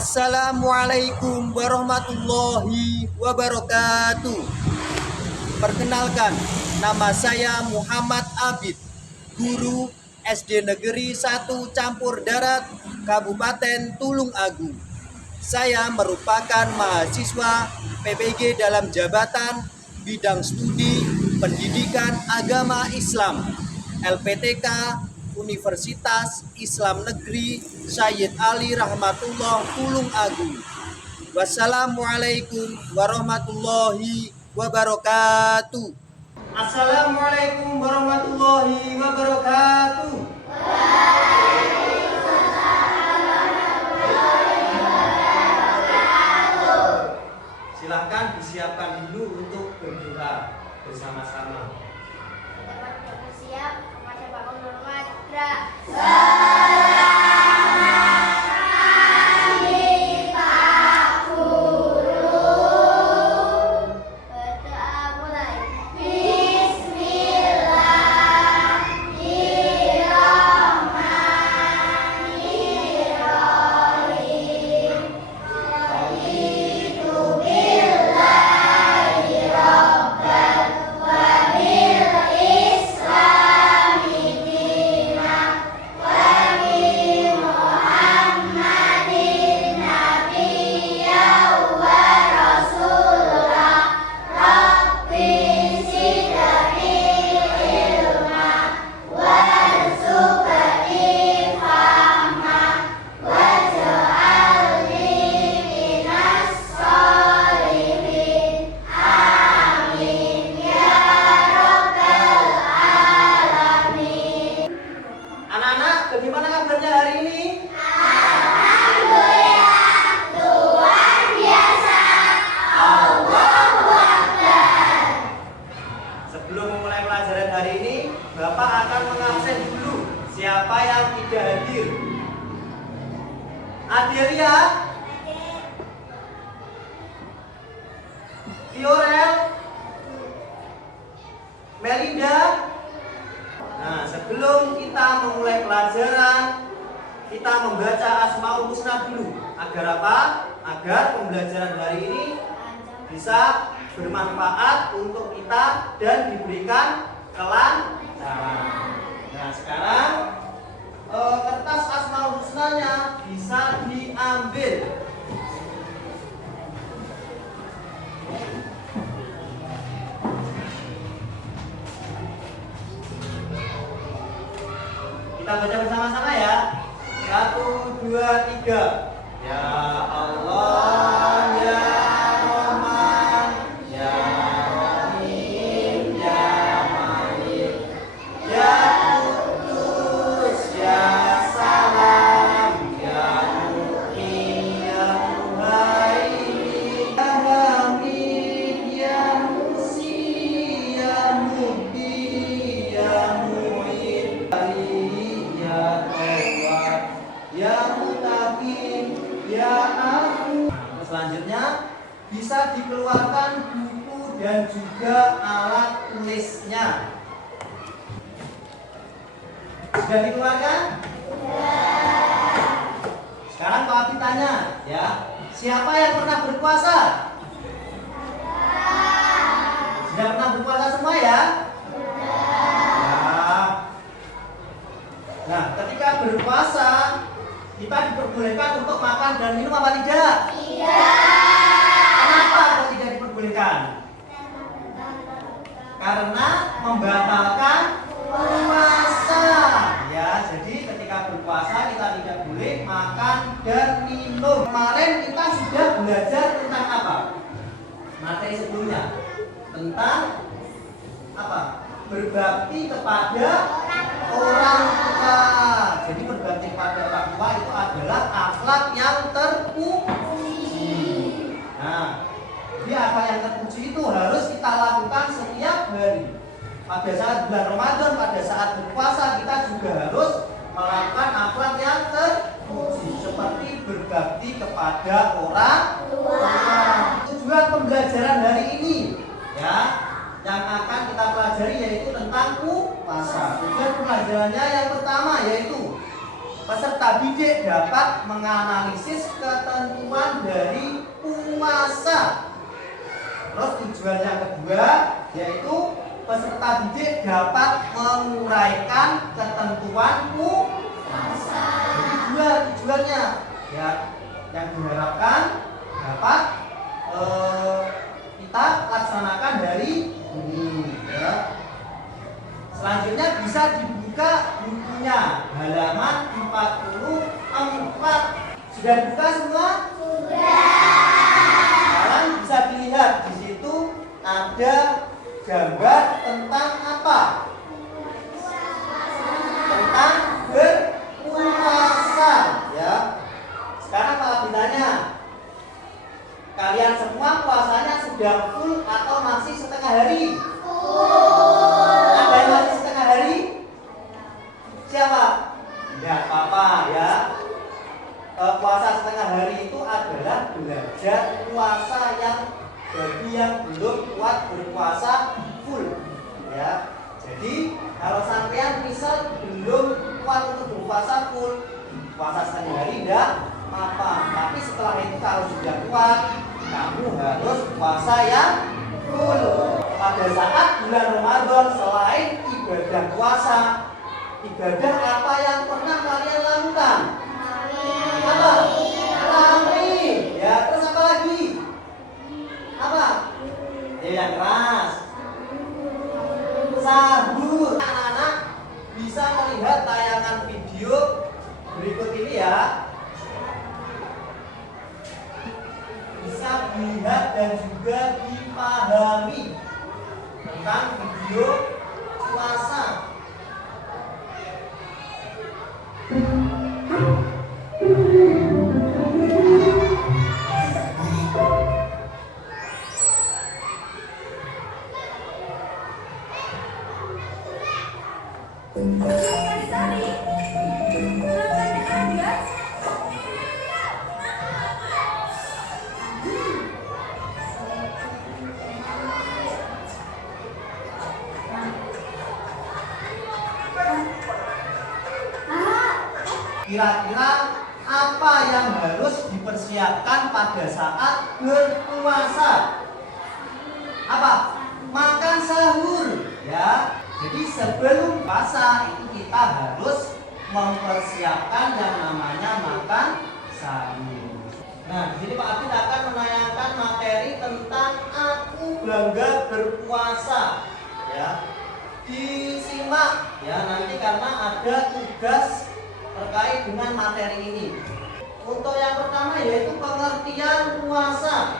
Assalamualaikum warahmatullahi wabarakatuh. Perkenalkan, nama saya Muhammad Abid, guru SD Negeri 1 Campur Darat, Kabupaten Tulung Agung. Saya merupakan mahasiswa PPG dalam jabatan bidang studi pendidikan agama Islam LPTK Universitas Islam Negeri Sayyid Ali Rahmatullah Tulung Agung. Wassalamualaikum warahmatullahi wabarakatuh. Assalamualaikum warahmatullahi wabarakatuh. Silahkan disiapkan dulu untuk berdoa bersama-sama. Dapat bersiap kepada Bapak Nurul Madra. Bagaimana kabarnya hari ini? Alhamdulillah, luar biasa. Allahu Akbar. Sebelum memulai pelajaran hari ini, Bapak akan mengabsen dulu siapa yang tidak hadir. Adelia, Fiorel, Melinda. Nah, sebelum kita memulai pelajaran, kita membaca Asmaul Husna dulu. Agar apa? Agar pembelajaran hari ini bisa bermanfaat untuk kita dan diberikan kelancaran. Nah, sekarang kertas Asmaul Husnanya bisa diambil. Kita baca bersama-sama ya. 1, 2, 3. Ya Allah, ya Rahman, ya Rahim, ya Malik, ya Qudus, ya Salam, ya Mu'min, ya Muhaimin, ya Hamid, ya Musi, ya Mubdi, ya Mu'in, ya Mutakin, ya Aku. Selanjutnya bisa dikeluarkan buku dan juga alat tulisnya. Sudah dikeluarkan? Sekarang Pak Abi tanya, ya, siapa yang pernah berpuasa? Sudah pernah berpuasa semua ya? Nah, ketika berpuasa, kita diperbolehkan untuk makan dan minum apa tidak? Kenapa kok tidak diperbolehkan? Karena membatalkan puasa. Ya, jadi ketika berpuasa kita tidak boleh makan dan minum. Kemarin kita sudah belajar tentang apa? Materi sebelumnya tentang apa? Berbakti kepada orang tua. Jadi berbakti kepada orang tua itu adalah akhlak yang terpuji. Nah, jadi akhlak yang terpuji itu harus kita lakukan setiap hari. Pada saat bulan Ramadan, pada saat berpuasa kita juga harus melakukan akhlak yang terpuji, seperti berbakti kepada orang tua. Tujuan pembelajaran hari ini, ya, yang akan kita pelajari yaitu tentang puasa. Tujuan pembelajarannya yang pertama yaitu peserta didik dapat menganalisis ketentuan dari puasa. Terus tujuan yang kedua yaitu peserta didik dapat menguraikan ketentuan puasa. Jadi dua tujuannya ya, yang diharapkan dapat kita laksanakan dari ini ya. Selanjutnya bisa dibuka bukunya halaman 44. Sudah buka semua? Sekarang bisa dilihat di situ ada gambar tentang apa? Tentang berpuasa ya. Sekarang kalau ditanya, kalian semua puasanya sudah full atau masih setengah hari? Ada yang masih setengah hari? Siapa? Tidak apa-apa ya. Puasa setengah hari itu adalah belajar puasa yang bagi yang belum kuat berpuasa full ya. Jadi kalau sampean misal belum kuat untuk berpuasa full, puasa setengah hari tidak apa. Tapi setelah itu kalau sudah kuat, kamu harus puasa yang full. Pada saat bulan Ramadan, selain ibadah puasa, ibadah apa yang pernah kalian lakukan? Apa? Tarawih. Ya, terus apa lagi? Apa? Ya, yang keras. Sahur. Anak-anak bisa melihat tayangan video berikut ini ya. Bisa dilihat dan juga dipahami tentang video puasa. Kira-kira apa yang harus dipersiapkan pada saat berpuasa? Apa? Makan sahur ya. Jadi sebelum puasa itu kita harus mempersiapkan yang namanya makan sahur. Nah, di sini Pak Abid akan menayangkan materi tentang aku bangga berpuasa ya. Disimak ya nanti karena ada tugas terkait dengan materi ini. Untuk yang pertama yaitu pengertian puasa.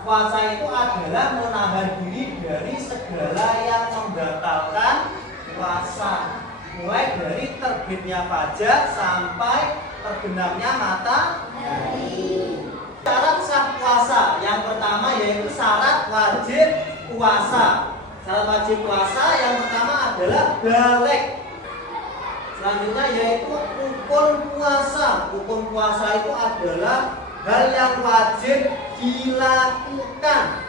Puasa itu adalah menahan diri dari segala yang membatalkan puasa, mulai dari terbitnya fajar sampai terbenamnya matahari. Syarat sah puasa yang pertama yaitu syarat wajib puasa. Syarat wajib puasa yang pertama adalah balik. Selanjutnya yaitu rukun puasa. Rukun puasa itu adalah hal yang wajib dilakukan.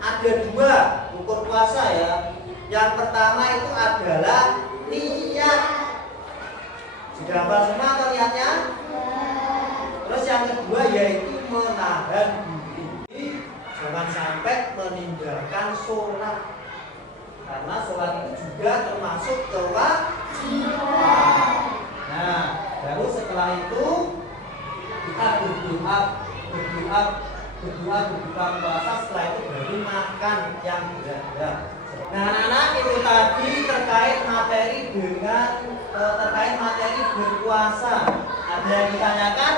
Ada dua rukun puasa ya. Yang pertama itu adalah niat. Sudah hafal semua atau niatnya? Terus yang kedua yaitu menahan diri. Jangan sampai meninggalkan sholat. Karena sholat itu juga termasuk kewajiban. Nah, baru setelah itu kita berdoa puasa. Setelah itu baru makan yang berat. Nah, anak-anak itu tadi terkait materi berpuasa. Ada yang ditanyakan?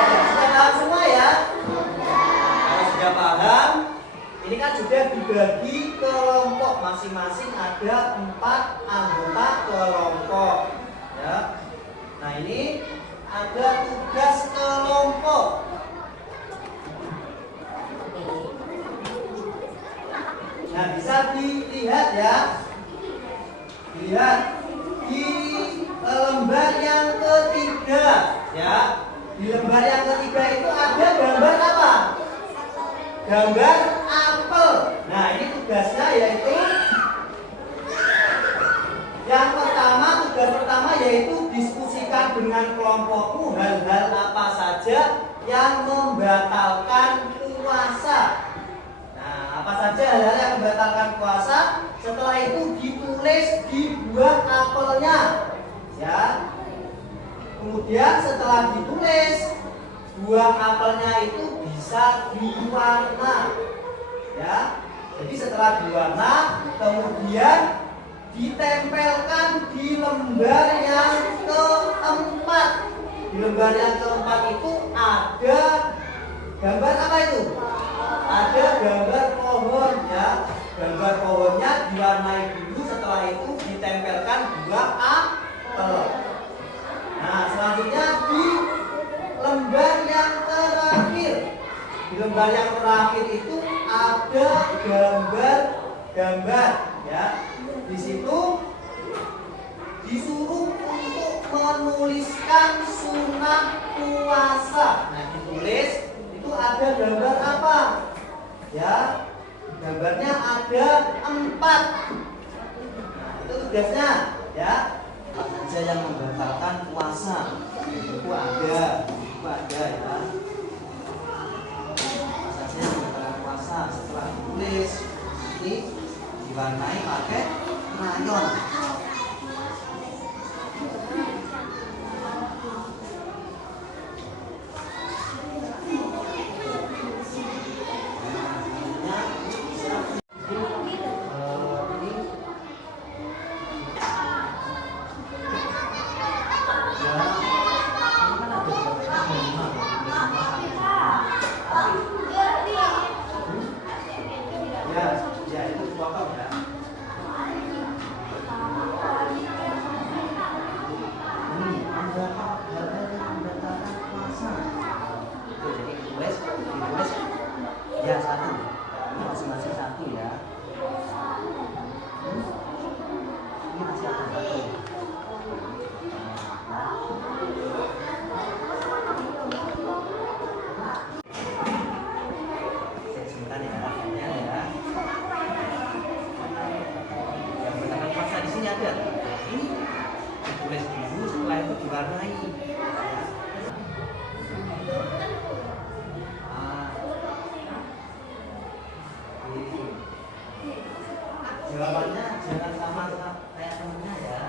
Sudah paham semua ya? Kalau sudah paham, ini kan sudah dibagi kelompok, masing-masing ada 4 anggota kelompok ya. Nah, ini ada tugas kelompok. Nah, bisa dilihat ya. Dilihat di lembar yang ketiga ya. Di lembar yang ketiga itu ada gambar apa? Gambar apel. Nah, ini tugasnya yaitu tugas pertama yaitu dengan kelompokmu hal-hal apa saja yang membatalkan puasa. Nah, apa saja hal-hal yang membatalkan puasa? Setelah itu ditulis di buah apelnya, ya. Kemudian setelah ditulis, buah apelnya itu bisa diwarna, ya. Jadi setelah diwarna, kemudian ditempelkan di lembar yang keempat. Di lembar yang keempat itu ada gambar apa itu? Ada gambar pohon, ya. Gambar pohonnya diwarnai dulu, setelah itu ditempelkan buah apel. Nah, selanjutnya di lembar yang terakhir. Di lembar yang terakhir itu ada gambar, ya. Di situ disuruh untuk menuliskan sunah puasa. Nah, ditulis itu ada gambar apa? Ya, gambarnya ada 4. Nah, itu tugasnya, ya. Apa saja yang membatalkan puasa? Itu ada, ya. Apa saja yang membatalkan puasa? Setelah ditulis, ini diwarnai pakai krayon. Ya, itu potong, ya. Ini ada hal-hal yang membatalkan puasa. Itu jadi ditulis, ya 1. Ini masing-masing 1, ya. Ini masih ada 1. Sebentar ya. Ada. Ini ditulis dulu, setelah itu diwarnai. Jawabannya jangan sama kayak temennya, ya.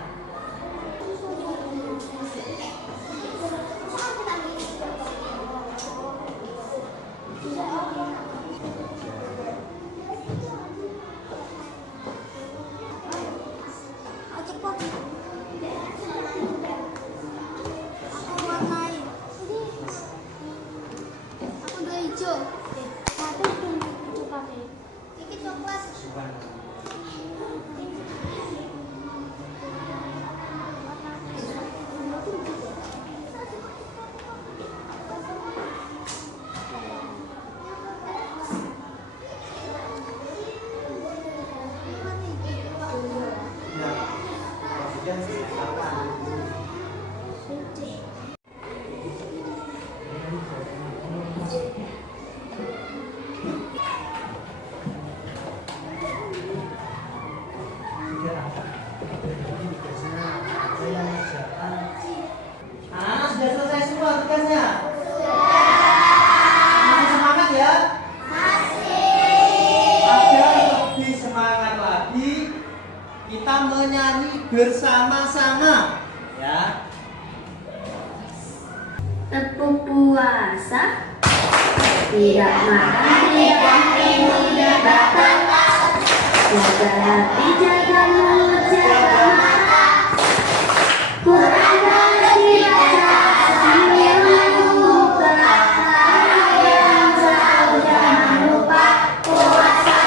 Sudah selesai semua tugasnya? Masih semangat, ya? Agar lebih semangat lagi, kita menyanyi bersama-sama, ya. Tepuk puasa, tidak makan, tidak minum, tidak batal. Jaga hati, jaga mulut, jaga mata. Quran dan dibaca sambil membuka. Yang sahur jangan lupa puasa.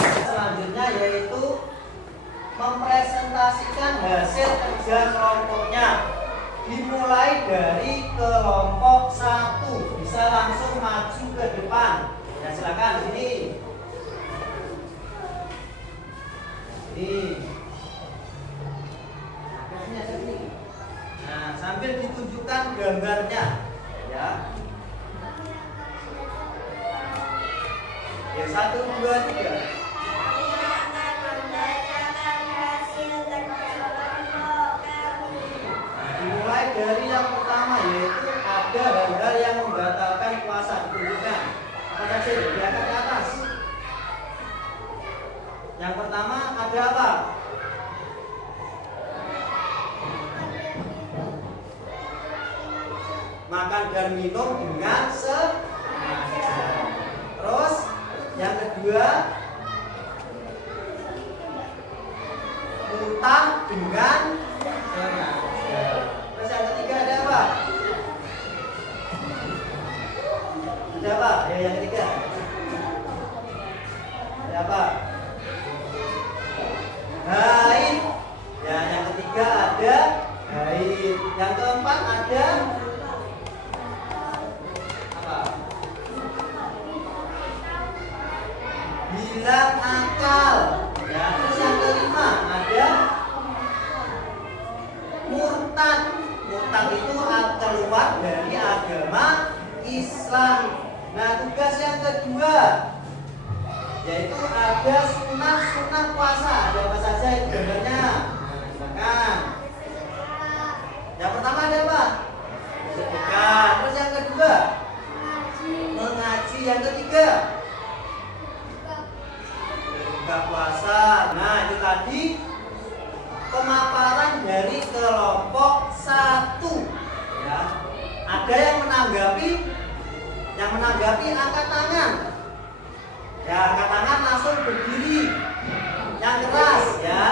Selanjutnya yaitu mempresentasikan hasil kerja kelompoknya. Dimulai dari kelompok 1, bisa langsung maju ke depan. Ya, silakan sini. Nah, sambil ditunjukkan gambarnya, ya. Ya, 1, 2, 3. Dimulai Mulai dari yang pertama yaitu ada hal-hal yang membatalkan puasa, ditunjukkan. Apa saja? Diangkat ke atas. Yang pertama ada apa? Makan dan minum dengan sengaja. Terus yang kedua, utang dengan sengaja. Terus yang ketiga ada apa? Ada apa? Ya, yang ketiga. Ada apa? Haid. Ya, yang ketiga ada haid. Yang keempat ada apa? Hilang akal. Ya, terus yang kelima ada murtad. Murtad itu keluar dari agama Islam. Nah, tugas yang kedua yaitu ada sunah-sunah puasa. Ada apa saja itu gambarnya? Nah, silakan. Yang pertama ada apa? Sedekah. Terus yang kedua mengaji. Yang ketiga buka puasa. Nah, itu tadi pemaparan dari kelompok 1. Ya. Ada yang menanggapi angkat tangan. Ya, angkat tangan langsung berdiri. Yang keras ya.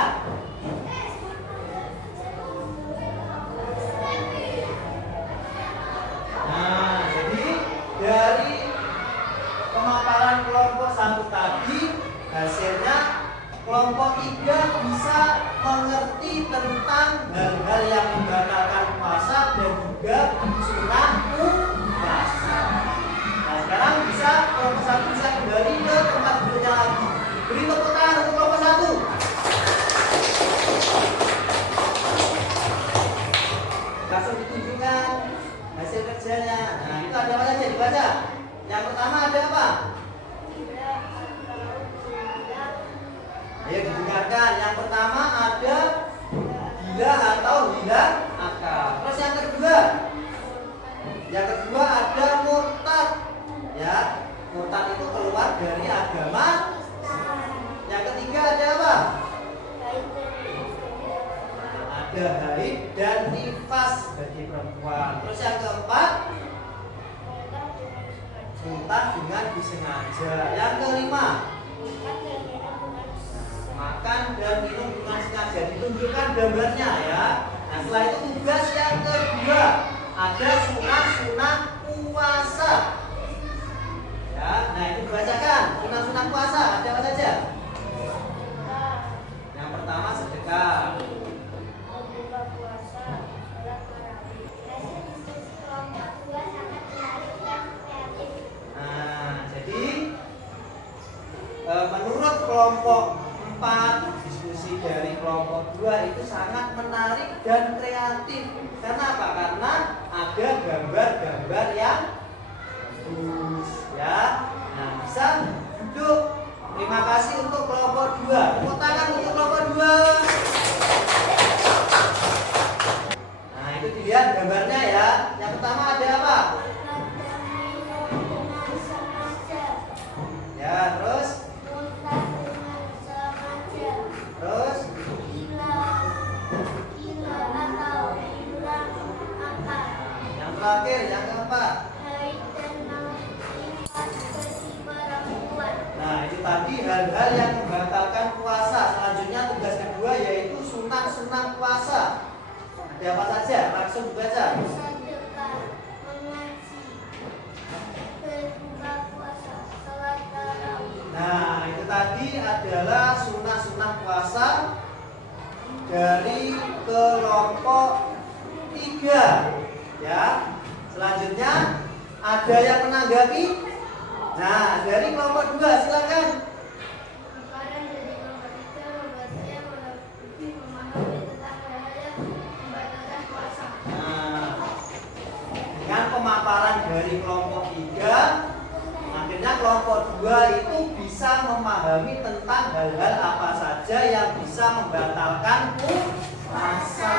Nah, jadi dari pemaparan kelompok 1 tadi hasilnya kelompok 3 bisa mengerti tentang hal-hal yang membatalkan puasa dan juga sunah puasa. Nah, sekarang bisa kelompok 1 bisa kembali ke tempat duduknya lagi. Beri tepuk tangan untuk kelompok 1. Langsung ditunjukkan hasil kerjanya. Nah, itu ada apa saja dibaca. Yang pertama ada apa? Ayo didengarkan. Yang pertama ada gila atau hilang akal. Terus yang kedua ada murtad. Ya, murtad itu keluar dari agama. Yang ketiga ada apa? Ada haid dan nifas bagi perempuan. Terus yang keempat muntah dengan disengaja. Yang kelima makan dan minum dengan sengaja. Ditunjukkan gambarnya ya. Nah, setelah itu tugas yang kedua ada sunah-sunah puasa. Ya, nah itu dibacakan sunah-sunah puasa. Ada apa saja? Yang pertama sedekah. Nah, jadi menurut kelompok 4, diskusi dari kelompok 2 itu sangat menarik dan kreatif. Karena apa? Karena ada gambar-gambar yang bagus ya. Nah, bisa duduk. Terima kasih untuk kelompok 2. Tepuk tangan untuk kelompok 2. Nah, itu dilihat gambarnya ya. Yang pertama ada apa? Ya, terus yang terakhir, yang keempat. Nah, itu tadi hal-hal yang membatalkan puasa. Selanjutnya tugas kedua yaitu sunah-sunah puasa. Ada apa saja? Langsung dibaca. Nah, itu tadi adalah sunah-sunah puasa dari kelompok 3 ya. Selanjutnya ada yang menanggapi. Nah, dari kelompok 2 silakan. Nah, dengan pemaparan dari kelompok 3 akhirnya kelompok 2 itu bisa memahami tentang hal-hal apa saja yang bisa membatalkan puasa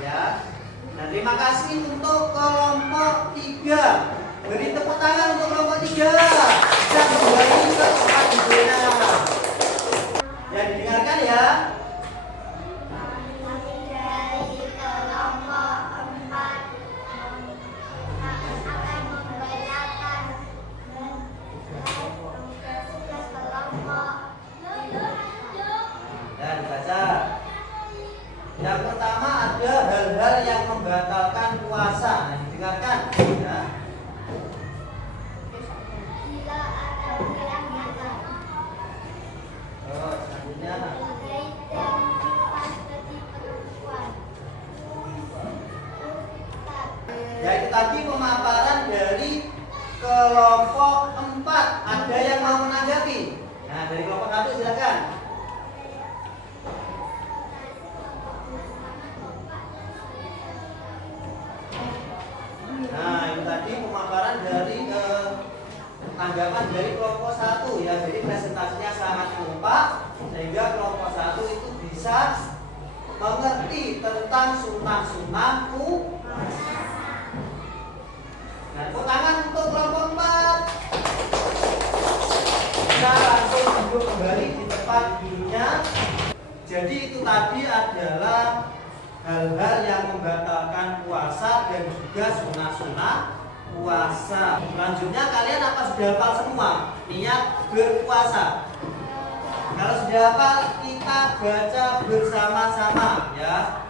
ya. Nah, terima Terima kasih untuk kelompok 3. Beri tepuk tangan untuk kelompok 3 yang kembali ke tempat duduknya. Ya, didengarkan ya. Dari kelompok 4 akan membacakan tugas kelompok. Ya, dibaca. Yang pertama ada hal-hal yang membatalkan puasa. Nah, didengarkan ya. Bila ada yang gagal, Selanjutnya baik dan sifat bagi perempuan. ya, itu tadi pemaparan dari kelompok 4. Ada yang mau menanggapi? Nah, dari kelompok 1 silakan. Nah, itu tadi pemaparan dari tanggapan dari kelompok 1 ya. Jadi presentasinya sangat kompak sehingga kelompok 1 itu bisa mengerti tentang sunnah-sunnah puasa. Nah, tepuk tangan untuk kelompok 4. Kita langsung duduk kembali di tempat duduknya. Jadi itu tadi adalah hal-hal yang membatalkan puasa dan juga sunnah-sunnah puasa. Selanjutnya kalian apa sudah hafal semua? Niat berpuasa. Kalau sudah hafal, kita baca bersama-sama ya.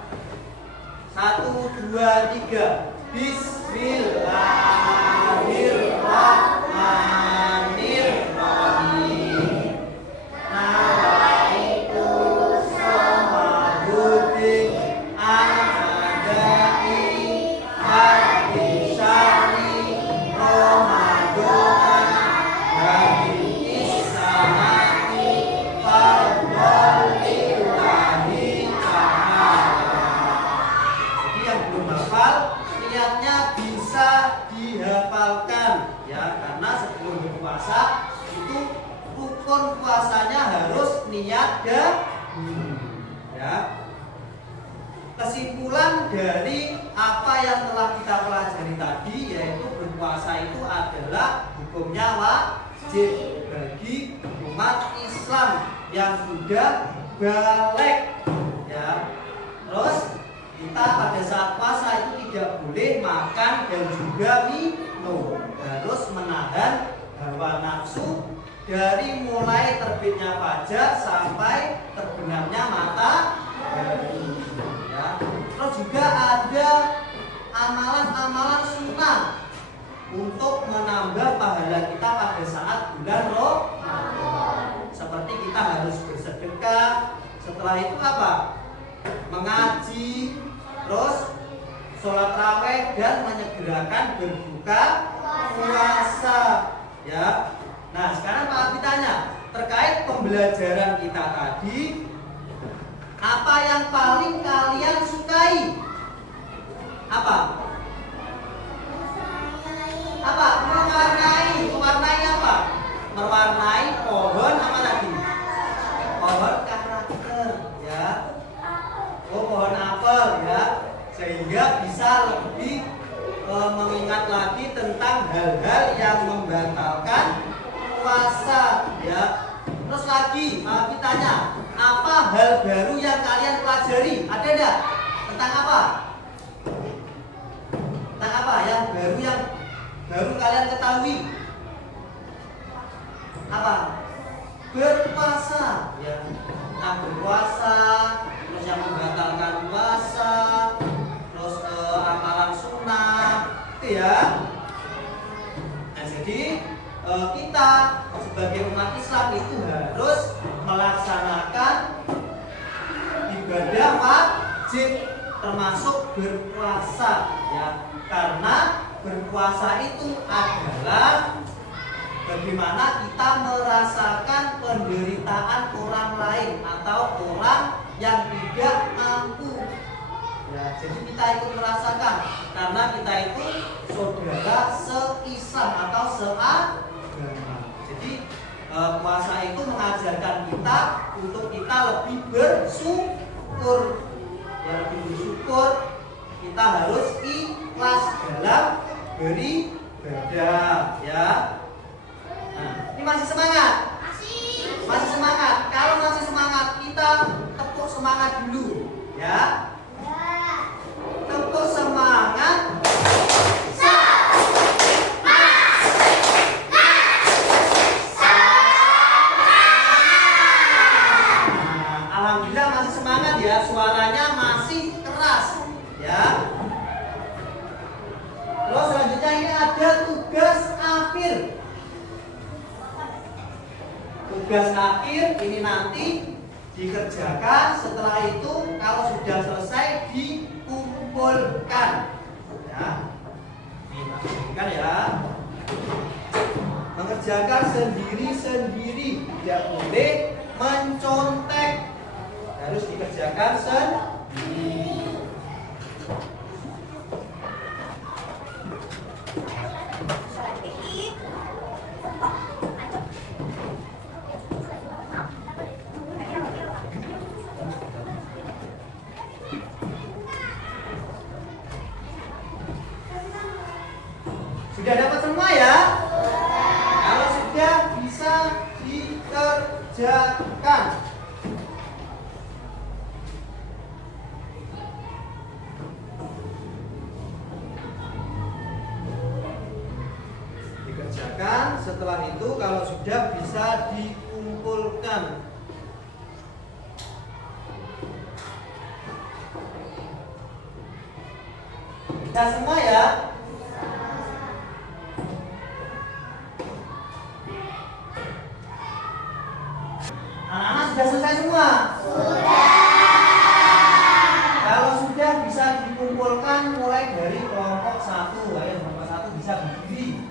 1, 2, 3. Bismillahirrahmanirrahim. Nawaitu shomadudin an-adai fardhi syahri Ramadan bagi islamati fardhol lillahi ta'ala. Jadi yang belum hafal, niatnya bisa dihafalkan ya, karena sebelum berpuasa itu rukun puasanya harus niat dahulu ya. Kesimpulan dari apa yang telah kita pelajari tadi yaitu berpuasa itu adalah hukumnya wajib bagi umat Islam yang sudah balik ya. Terus kita pada saat puasa itu tidak boleh makan dan juga minum, harus menahan hawa nafsu dari mulai terbitnya fajar sampai terbenamnya matahari ya. Terus juga ada amalan-amalan sunnah untuk menambah pahala kita pada saat bulan Ramadan. Seperti kita harus bersedekah, setelah itu apa? Mengaji, terus sholat raweh dan menyegerakan berbuka puasa ya. Nah, sekarang Pak Abi tanya terkait pembelajaran kita tadi, apa yang paling kalian sukai? Apa? Apa? Mewarnai apa? Mewarnai pohon apa tadi? Pohon karakter ya. Oh, pohon apel ya. Sehingga bisa lebih mengingat lagi tentang hal-hal yang membatalkan puasa ya. Terus lagi kita tanya, apa hal baru yang kalian pelajari? Ada enggak? Tentang apa? Tentang apa yang baru kalian ketahui? Apa? Berpuasa ya. Nah, berpuasa, terus yang membatalkan puasa, terus amalan sunnah itu ya. Nah, jadi kita sebagai umat Islam itu harus melaksanakan ibadah wajib termasuk berpuasa ya, karena berpuasa itu adalah bagaimana kita merasakan penderitaan orang lain atau orang yang tidak mampu ya. Jadi kita ikut merasakan karena kita itu saudara se-Islam atau se-agama. Jadi puasa itu mengajarkan kita untuk kita lebih bersyukur ya, lebih bersyukur. kita harus ikhlas dalam beribadah, ya. Nah, ini masih semangat? Masih semangat. Kalau masih semangat, kita tepuk semangat dulu, ya. Tepuk semangat. Alhamdulillah masih semangat ya, suaranya masih keras ya. Terus selanjutnya ini ada tugas akhir. Tugas akhir ini nanti dikerjakan, setelah itu kalau sudah selesai dikumpulkan ya. Ini ya. Mengerjakan sendiri-sendiri, tidak boleh mencontek, harus dikerjakan sendiri. Sudah dapat semua ya? Kalau sudah bisa dikerjakan. Dikerjakan, setelah itu kalau sudah bisa dikumpulkan. Sudah semua ya? Anak-anak sudah selesai semua? Sudah. Kalau sudah bisa dikumpulkan mulai dari kelompok 1. Ayo kelompok 1 bisa berdiri.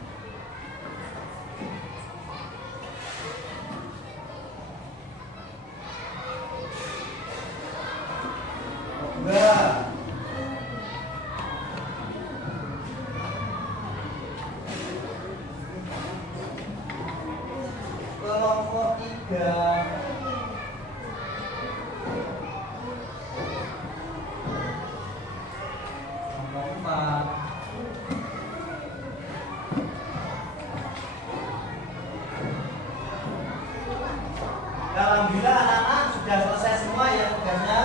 Kelompok 2. Kelompok 3. Alhamdulillah anak-anak sudah selesai semua ya tugasnya.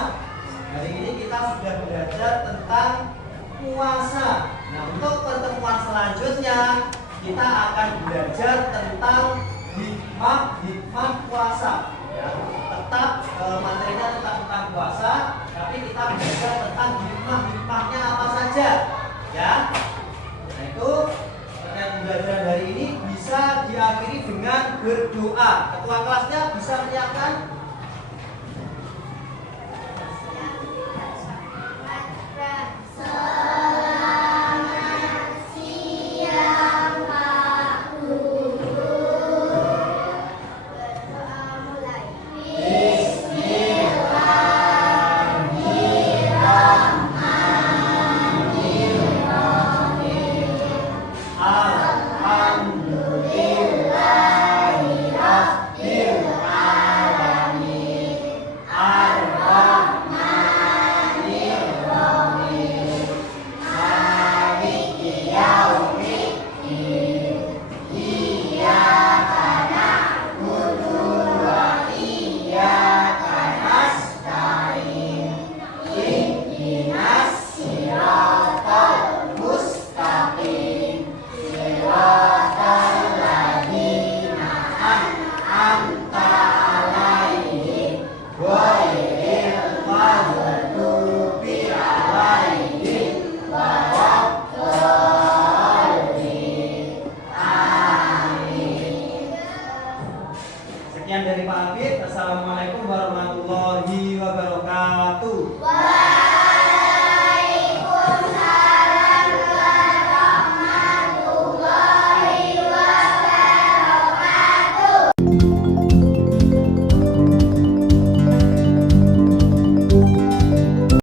Hari ini kita sudah belajar tentang puasa. Nah, untuk pertemuan selanjutnya kita akan belajar tentang hikmah puasa. Ya, tetap materinya tetap tentang puasa, tapi kita belajar tentang hikmahnya apa saja. Ya. Nah, itu terkait pembelajaran hari ini bisa diakhiri dengan berdoa. Ketua kelasnya bisa menyiapkan. Sekian dari Pak Habib. Assalamualaikum warahmatullahi wabarakatuh.